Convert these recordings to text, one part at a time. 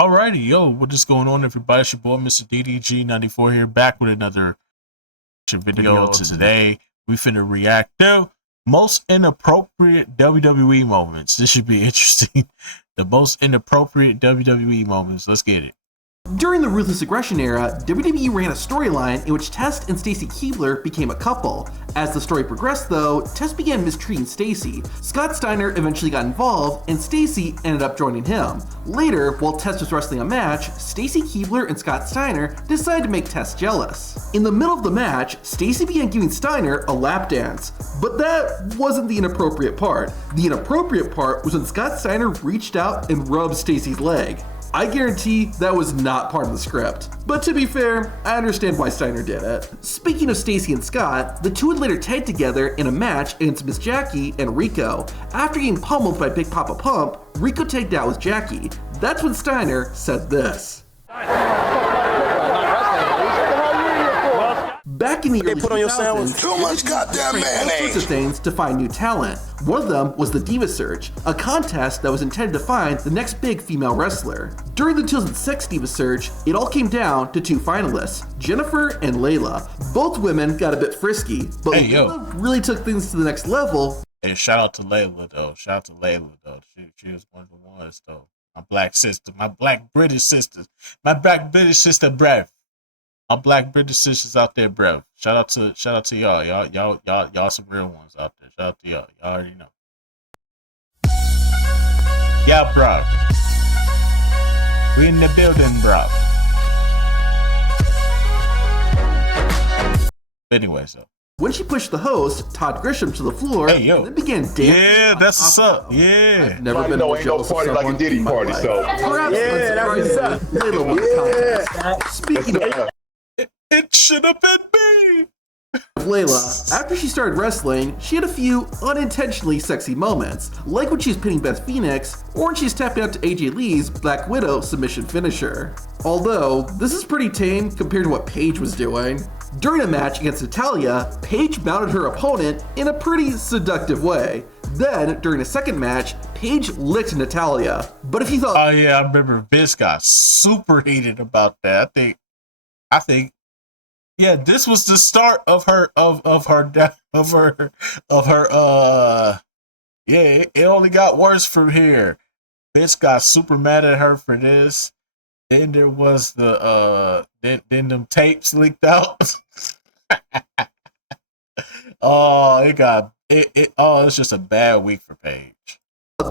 Alrighty, yo, what is going on, everybody? It's your boy, Mr. DDG94 here, back with another video. Today, we finna react to most inappropriate WWE moments. This should be interesting. The most inappropriate WWE moments. Let's get it. During the Ruthless Aggression era, WWE ran a storyline in which Test and Stacy Keibler became a couple. As the story progressed though, Test began mistreating Stacy. Scott Steiner eventually got involved, and Stacy ended up joining him. Later, while Test was wrestling a match, Stacy Keibler and Scott Steiner decided to make Test jealous. In the middle of the match, Stacy began giving Steiner a lap dance. But that wasn't the inappropriate part. The inappropriate part was when Scott Steiner reached out and rubbed Stacy's leg. I guarantee that was not part of the script. But to be fair, I understand why Steiner did it. Speaking of Stacy and Scott, the two would later tag together in a match against Miss Jackie and Rico. After getting pummeled by Big Papa Pump, Rico tagged out with Jackie. That's when Steiner said this. Back in the early 2000s, too much goddamn mayonnaise. All sorts of things to find new talent. One of them was the Diva Search, a contest that was intended to find the next big female wrestler. During the 2006 Diva Search, it all came down to two finalists, Jennifer and Layla. Both women got a bit frisky, but Layla really took things to the next level. And shout out to Layla though. She was one of the ones though. My black sister, my black British sisters, bruv. My black British sisters out there, bro. Shout out to y'all. Y'all some real ones out there. Shout out to y'all. Y'all already know. Yeah, bro. We in the building, bro. Anyway, so. When she pushed the host, Todd Grisham, to the floor, and then began dancing. Yeah, that's what's up. Yeah. I've never been more jealous of party like a Diddy party, so. Perhaps Layla won the contest. Speaking of... It should have been me. Layla, after she started wrestling, she had a few unintentionally sexy moments, like when she was pinning Beth Phoenix, or when she's tapping out to AJ Lee's Black Widow submission finisher. Although, this is pretty tame compared to what Paige was doing. During a match against Natalya, Paige mounted her opponent in a pretty seductive way. Then, during a second match, Paige licked Natalya. But if you thought... Oh yeah, I remember Vince got super heated about that. I think yeah, this was the start of her yeah, it only got worse from here. Bitch got super mad at her for this. Then there was the then them tapes leaked out. Oh, it's just a bad week for Paige.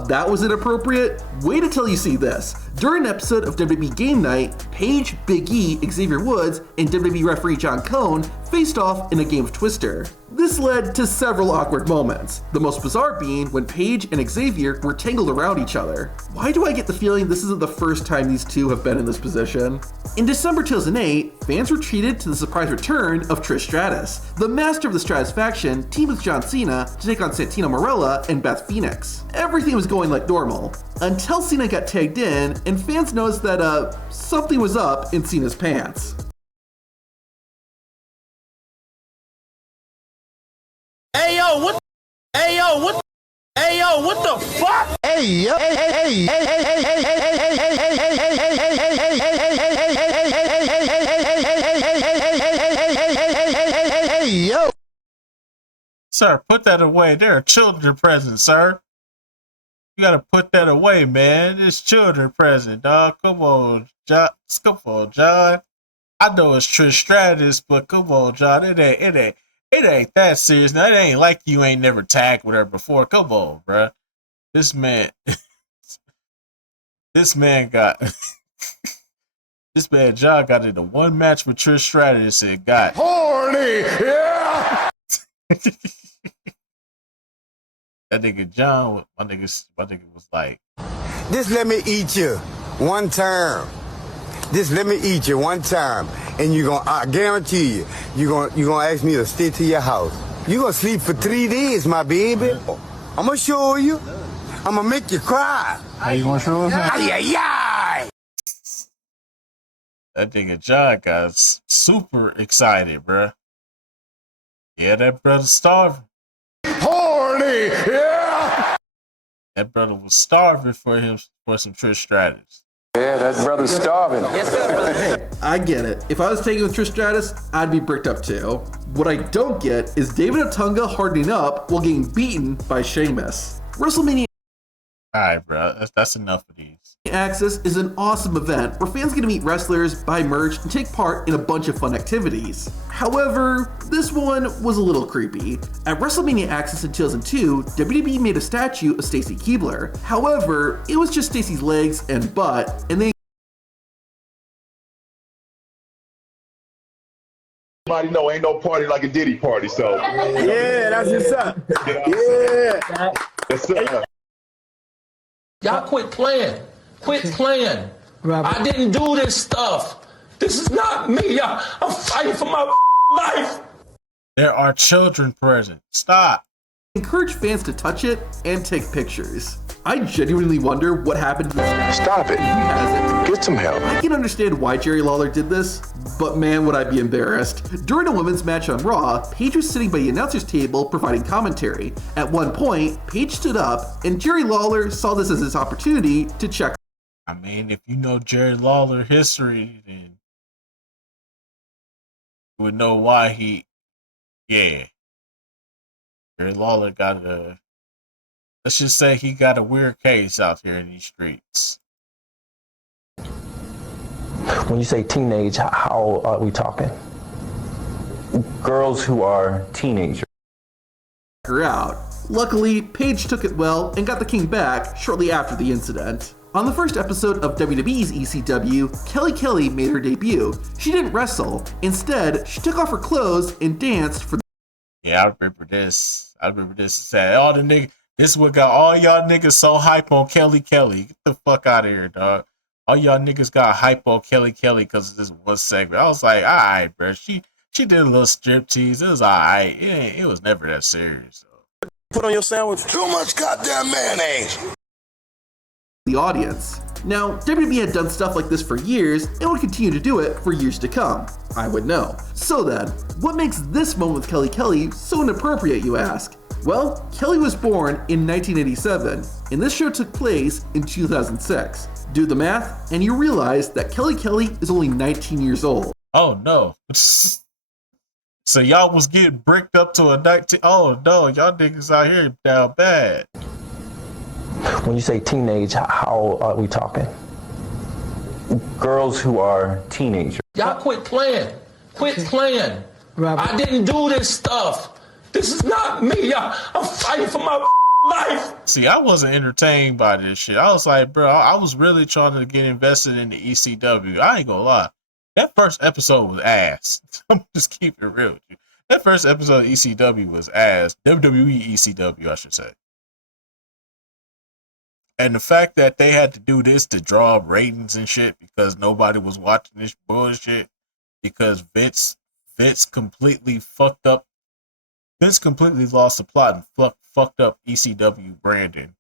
That was inappropriate? Wait until you see this. During an episode of WWE Game Night, Paige, Big E, Xavier Woods, and WWE referee John Cone faced off in a game of Twister. This led to several awkward moments, the most bizarre being when Paige and Xavier were tangled around each other. Why do I get the feeling this isn't the first time these two have been in this position? In December 2008, fans were treated to the surprise return of Trish Stratus. The master of the Stratus faction teamed with John Cena to take on Santino Marella and Beth Phoenix. Everything was going like normal, until Cena got tagged in and fans noticed that something was up in Cena's pants. Hey yo, what the fuck? Hey yo, hey yo. Sir, put that away. There are children present, sir. You gotta put that away, man. There's children present, dog. Come on, John. I know it's Trish Stratus, but come on, John. It ain't that serious. Now, it ain't like you ain't never tagged with her before. Come on, bruh. This man got, this man John got into one match with Trish Stratus and got horny, yeah. That nigga John, my nigga was like, just let me eat you one time. Just let me eat you one time, and I guarantee you're gonna ask me to stay to your house. You're gonna sleep for 3 days, my baby. I'm gonna show you. I'm gonna make you cry. How you gonna show us? Ay. That nigga John got super excited, bruh. Yeah, that brother's starving. Horny, yeah. That brother was starving for some Trish Stratus. Yeah, that brother's starving. I get it. If I was taking with Trish Stratus, I'd be bricked up too. What I don't get is David Otunga hardening up while getting beaten by Sheamus. WrestleMania Alright, bro. That's enough of these. Access is an awesome event where fans get to meet wrestlers, buy merch, and take part in a bunch of fun activities. However, this one was a little creepy. At WrestleMania Access in 2002, WWE made a statue of Stacy Keibler. However, it was just Stacy's legs and butt, and they Everybody know ain't no party like a Diddy party, so. Yeah, that's what's up. Yeah. Yes, sir. Y'all quit playing. Quit playing. I didn't do this stuff. This is not me. I'm fighting for my life. There are children present. Stop. encourage fans to touch it and take pictures. I genuinely wonder what happened to this. Stop it. Get some help. I can understand why Jerry Lawler did this, but man, would I be embarrassed. During a women's match on Raw, Paige was sitting by the announcer's table providing commentary. At one point, Paige stood up, and Jerry Lawler saw this as his opportunity to check. I mean, if you know Jerry Lawler history, then you would know why he, Jerry Lawler got a, let's just say he got a weird case out here in these streets. When you say teenage, how are we talking? Girls who are teenagers. Her out. Luckily, Paige took it well and got the king back shortly after the incident. On the first episode of WWE's ECW, Kelly made her debut. She didn't wrestle. Instead, she took off her clothes and danced for the... Yeah, I remember this. Said all the niggas. This is what got all y'all niggas so hype on Kelly. Get the fuck out of here, dog. All y'all niggas got hype on Kelly because of this one segment. I was like, all right, bro. She did a little strip tease. It was all right. It was never that serious. So. Put on your sandwich. Too much goddamn mayonnaise. The audience. Now, WWE had done stuff like this for years and would continue to do it for years to come. I would know. So then, what makes this moment with Kelly so inappropriate, you ask? Well, Kelly was born in 1987, and this show took place in 2006. Do the math, and you realize that Kelly is only 19 years old. Oh no. So y'all was getting bricked up to a 19. Oh no, y'all niggas out here down bad. When you say teenage, how are we talking? Girls who are teenagers. Y'all quit playing. Quit playing. I didn't do this stuff. This is not me. I'm fighting for my life. See, I wasn't entertained by this shit. I was like, bro, I was really trying to get invested in the ECW. I ain't gonna lie. That first episode was ass. I'm just keeping it real with you. That first episode of ECW was ass. WWE ECW, I should say. And the fact that they had to do this to draw up ratings and shit because nobody was watching this bullshit because Vince completely fucked up. Vince completely lost the plot and fucked up ECW branding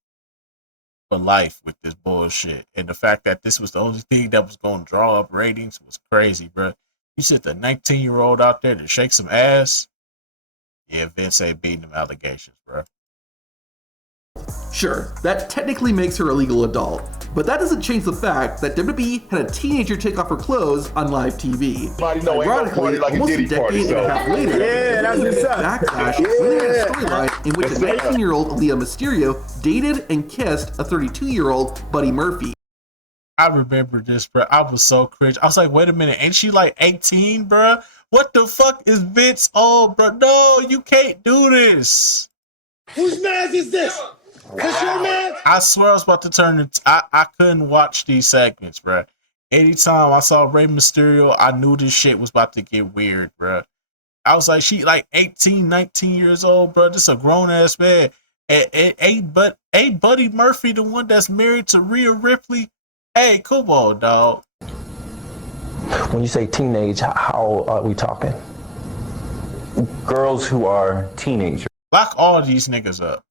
for life with this bullshit. And the fact that this was the only thing that was going to draw up ratings was crazy, bro. You sent the 19-year-old out there to shake some ass. Yeah, Vince ain't beating them allegations, bro. Sure, that technically makes her a legal adult, but that doesn't change the fact that WWE had a teenager take off her clothes on live TV. Ironically, like almost a decade and a half later, that's what's up. Backlash really had a storyline in which a 19-year-old Aaliyah Mysterio dated and kissed a 32-year-old Buddy Murphy. I remember this, bro. I was so cringe. I was like, wait a minute, ain't she like 18, bro? What the fuck is Vince on, bro? No, you can't do this. Whose mask is this? Is your man? I swear I was about to turn it. I couldn't watch these segments, bro. Anytime I saw Rey Mysterio, I knew this shit was about to get weird, bro. I was like, she like 18, 19 years old, bro. This a grown-ass man. Ain't Buddy Murphy the one that's married to Rhea Ripley? Hey, come on, dog. When you say teenage, how are we talking? Girls who are teenagers. Lock all these niggas up.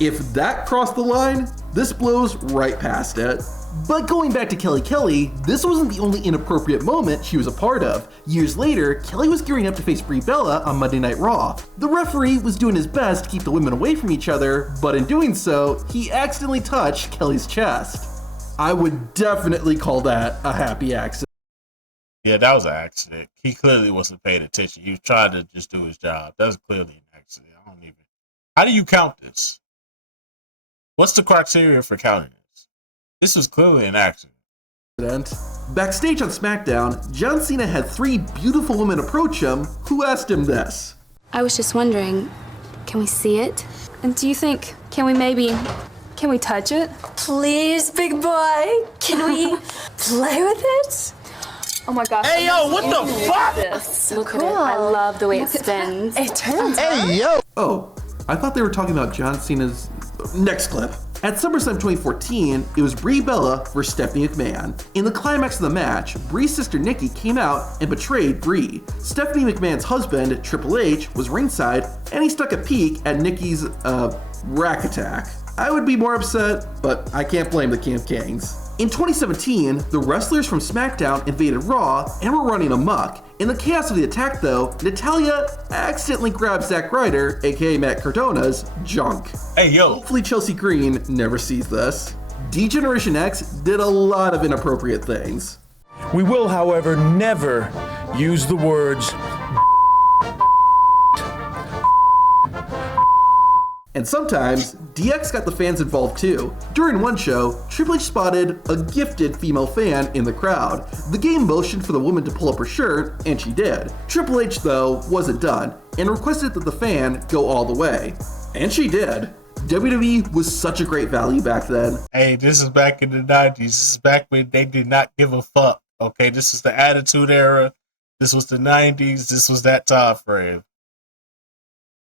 If that crossed the line, this blows right past it. But going back to Kelly, this wasn't the only inappropriate moment she was a part of. Years later, Kelly was gearing up to face Brie Bella on Monday Night Raw. The referee was doing his best to keep the women away from each other, but in doing so, he accidentally touched Kelly's chest. I would definitely call that a happy accident. Yeah, that was an accident. He clearly wasn't paying attention. He was trying to just do his job. That was clearly an accident. I don't even. How do you count this? What's the criteria for counting this? This was clearly an accident. Backstage on SmackDown, John Cena had 3 beautiful women approach him who asked him this. I was just wondering, can we see it? And do you think, can we touch it? Please, big boy, can we play with it? Oh my gosh. Hey, yo, what the fuck? Look at it. I love the way it spins. It turns. Hey, yo! Oh, I thought they were talking about John Cena's next clip. At SummerSlam 2014, it was Brie Bella versus Stephanie McMahon. In the climax of the match, Brie's sister Nikki came out and betrayed Brie. Stephanie McMahon's husband, Triple H, was ringside, and he stuck a peek at Nikki's, rack attack. I would be more upset, but I can't blame the Camp Kings. In 2017, the wrestlers from SmackDown invaded Raw and were running amok. In the chaos of the attack though, Natalya accidentally grabbed Zack Ryder, aka Matt Cardona's, junk. Hey, yo. Hopefully Chelsea Green never sees this. D-Generation X did a lot of inappropriate things. We will, however, never use the words And sometimes, DX got the fans involved too. During one show, Triple H spotted a gifted female fan in the crowd. The game motioned for the woman to pull up her shirt, and she did. Triple H, though, wasn't done, and requested that the fan go all the way. And she did. WWE was such a great value back then. Hey, this is back in the 90s. This is back when they did not give a fuck. Okay, this was the Attitude Era. This was the 90s. This was that time frame.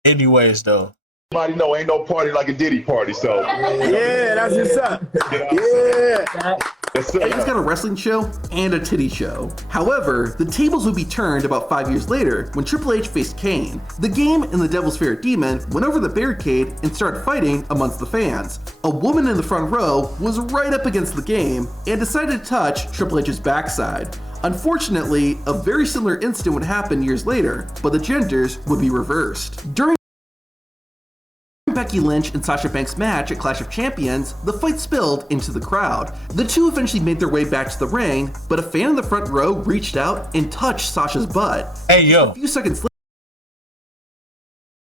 Anyways, though. Everybody know ain't no party like a Diddy party, so. Yeah, that's what's up. Yeah. Yes, sir. It's got a wrestling show and a titty show. However, the tables would be turned about 5 years later when Triple H faced Kane. The Game and the Devil's Favorite Demon went over the barricade and started fighting amongst the fans. A woman in the front row was right up against the Game and decided to touch Triple H's backside. Unfortunately, a very similar incident would happen years later, but the genders would be reversed. During Becky Lynch and Sasha Banks' match at Clash of Champions, the fight spilled into the crowd. The two eventually made their way back to the ring, but a fan in the front row reached out and touched Sasha's butt. Hey, yo. A few seconds later,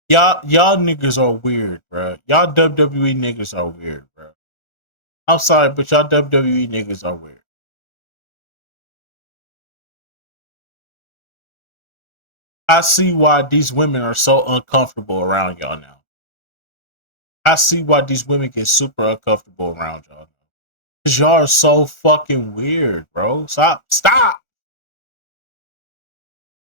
Y'all niggas are weird, bro. Y'all WWE niggas are weird, bro. I'm sorry, but y'all WWE niggas are weird. I see why these women are so uncomfortable around y'all now. I see why these women get super uncomfortable around y'all. Because y'all are so fucking weird, bro. Stop.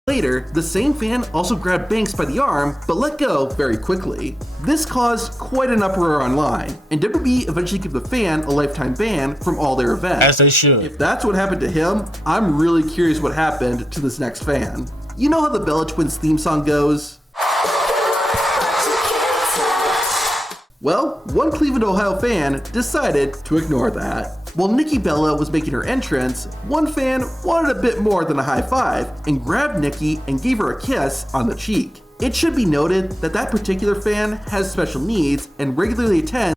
the same fan also grabbed Banks by the arm, but let go very quickly. This caused quite an uproar online, and WWE eventually gave the fan a lifetime ban from all their events. As they should. If that's what happened to him, I'm really curious what happened to this next fan. You know how the Bella Twins theme song goes? Well, one Cleveland, Ohio fan decided to ignore that. While Nikki Bella was making her entrance, one fan wanted a bit more than a high five and grabbed Nikki and gave her a kiss on the cheek. It should be noted that that particular fan has special needs and regularly attends.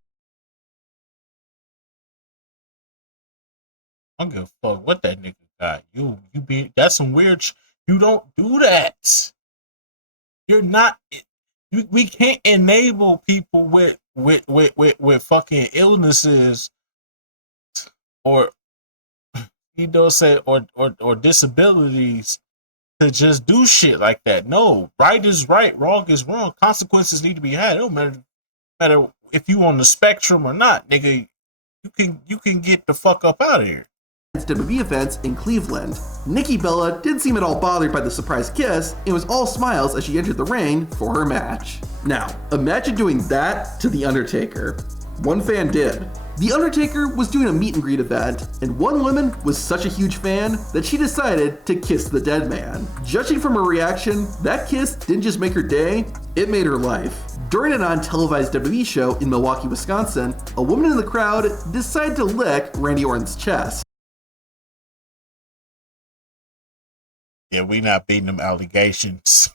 I don't give a fuck what that nigga got. That's some weird you don't do that. You're not we can't enable people with fucking illnesses or or disabilities to just do shit like that. No, right is right, wrong is wrong. Consequences need to be had. It don't matter if you on the spectrum or not, nigga. You can get the fuck up out of here. WWE events in Cleveland. Nikki Bella didn't seem at all bothered by the surprise kiss and was all smiles as she entered the ring for her match. Now, imagine doing that to The Undertaker. One fan did. The Undertaker was doing a meet and greet event, and one woman was such a huge fan that she decided to kiss the dead man. Judging from her reaction, that kiss didn't just make her day, it made her life. During a non-televised WWE show in Milwaukee, Wisconsin, a woman in the crowd decided to lick Randy Orton's chest. Yeah, we not beating them allegations.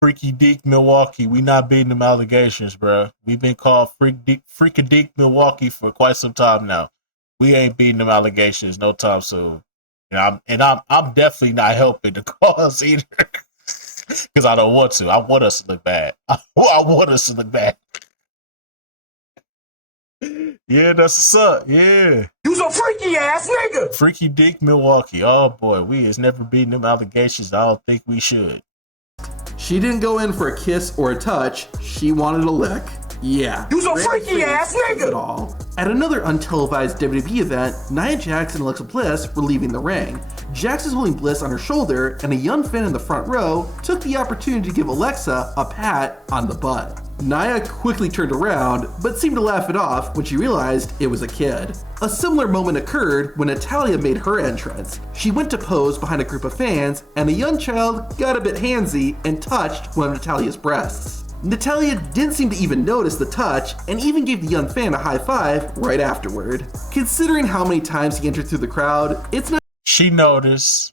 Freaky Deek Milwaukee. We not beating them allegations, bro. We've been called Freaky Deek Milwaukee for quite some time now. We ain't beating them allegations no time soon. And I'm definitely not helping the cause either. Because I don't want to. I want us to look bad. I want us to look bad. Yeah, that's what's up. Yeah. You's a freaky ass nigga. Freaky Deek Milwaukee. Oh boy, we is never beating them allegations. I don't think we should. She didn't go in for a kiss or a touch. She wanted a lick. Yeah. You's a freaky ass nigga. At all. At another untelevised WWE event, Nia Jax and Alexa Bliss were leaving the ring. Jax is holding Bliss on her shoulder, and a young fan in the front row took the opportunity to give Alexa a pat on the butt. Nia quickly turned around, but seemed to laugh it off when she realized it was a kid. A similar moment occurred when Natalya made her entrance. She went to pose behind a group of fans, and a young child got a bit handsy and touched one of Natalya's breasts. Natalya didn't seem to even notice the touch and even gave the young fan a high five right afterward. Considering how many times he entered through the crowd, it's not. She noticed.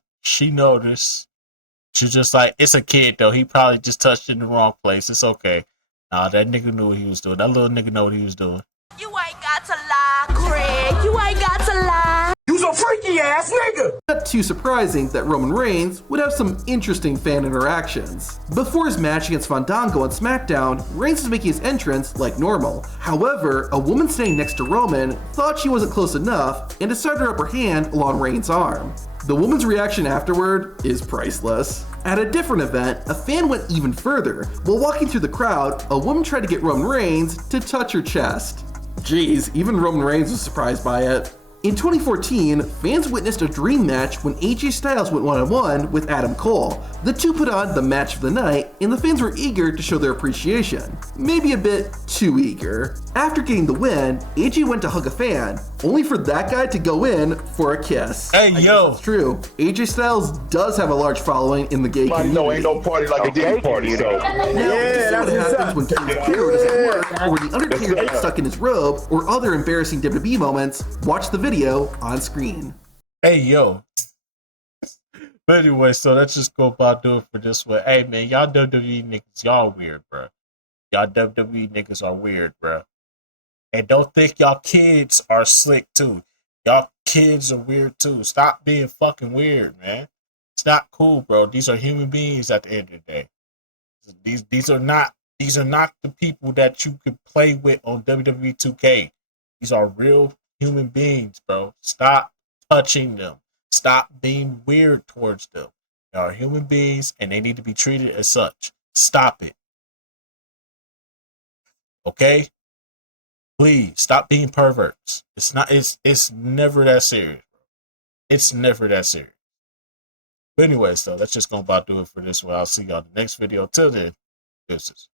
She's just like, it's a kid though. He probably just touched it in the wrong place. It's okay. Nah, that nigga knew what he was doing. That little nigga know what he was doing. You ain't got to lie, Craig. You ain't got to lie. You's a freaky ass nigga. Not too surprising that Roman Reigns would have some interesting fan interactions. Before his match against Fandango on SmackDown, Reigns was making his entrance like normal. However, a woman standing next to Roman thought she wasn't close enough and decided to upper hand along Reigns' arm. The woman's reaction afterward is priceless. At a different event, a fan went even further. While walking through the crowd, a woman tried to get Roman Reigns to touch her chest. Jeez, even Roman Reigns was surprised by it. In 2014, fans witnessed a dream match when AJ Styles went one-on-one with Adam Cole. The two put on the match of the night, and the fans were eager to show their appreciation. Maybe a bit too eager. After getting the win, AJ went to hug a fan, only for that guy to go in for a kiss. Hey, yo. It's true. AJ Styles does have a large following in the gay community. No, ain't no party like a Diddy party, so. Yeah, that's what happens when King's hero doesn't work, or the Undertaker gets stuck in his robe, or other embarrassing WWE moments. Watch the video on screen. Hey, yo. But anyway, so let's just go about doing it for this way. Hey, man, y'all WWE niggas, y'all weird, bro. Y'all WWE niggas are weird, bro. And don't think y'all kids are slick, too. Y'all kids are weird, too. Stop being fucking weird, man. It's not cool, bro. These are human beings at the end of the day. These are not the people that you could play with on WWE 2K. These are real human beings, bro. Stop touching them. Stop being weird towards them. They are human beings and they need to be treated as such. Stop it. Okay? Please stop being perverts. It's never that serious, bro. It's never that serious. But anyways, though, let's just go about do it for this one. I'll see y'all in the next video. Till then, deuces.